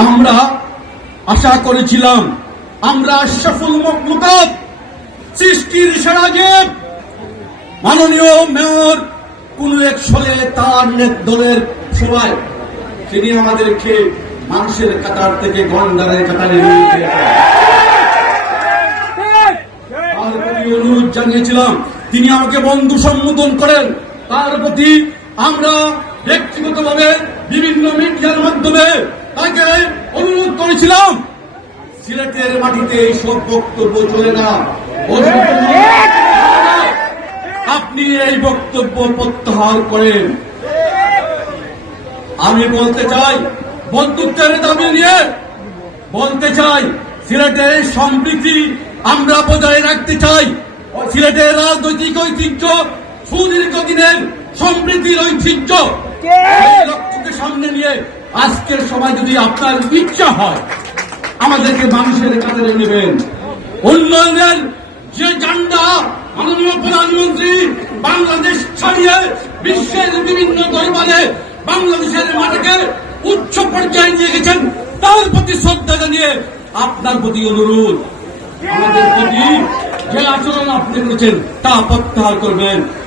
আমরা আশা করেছিলাম আমরা সফল মুকাত সৃষ্টির সেরাগে মাননীয় মেয়র কোন এক সালে তার দলের সভায় তিনি আমাদেরকে মানুষের কাতার থেকে গন্ডারের কাতারে নিয়ে তার প্রতি অনুরোধ জানিয়েছিলাম। তিনি আমাকে বন্ধু সম্বোধন করেন। তার প্রতি আমরা ব্যক্তিগতভাবে বিভিন্ন মিডিয়ার মাধ্যমে তাকে অনুরোধ করেছিলাম, সিলেটের মাটিতে এইসব বক্তব্য চলে না, আপনি এই বক্তব্য প্রত্যাহার করেন। আমি বলতে চাই, বন্ধুত্বের দাবি নিয়ে বলতে চাই, সিলেটের সম্প্রীতি আমরা বজায় রাখতে চাই। সিলেটের রাজনৈতিক ঐতিহ্য সুদীর্ঘ দিনের সম্প্রীতির ঐতিহ্য, এই লক্ষ্যকে সামনে নিয়ে আজকের সময় যদি আপনার ইচ্ছা হয় আমাদেরকে মানুষের কাতারে নেবেন। উন্নয়নের যে ঝান্ডা মাননীয় প্রধানমন্ত্রী বাংলাদেশ ছাড়িয়ে বিশ্বের বিভিন্ন দরবারে বাংলাদেশের মাটিকে উচ্চ পর্যায়ে নিয়ে গেছেন, তার প্রতি শ্রদ্ধা জানিয়ে আপনার প্রতি অনুরোধ, আমাদের প্রতি যে আচরণ আপনি করেছেন তা প্রত্যাহার করবেন।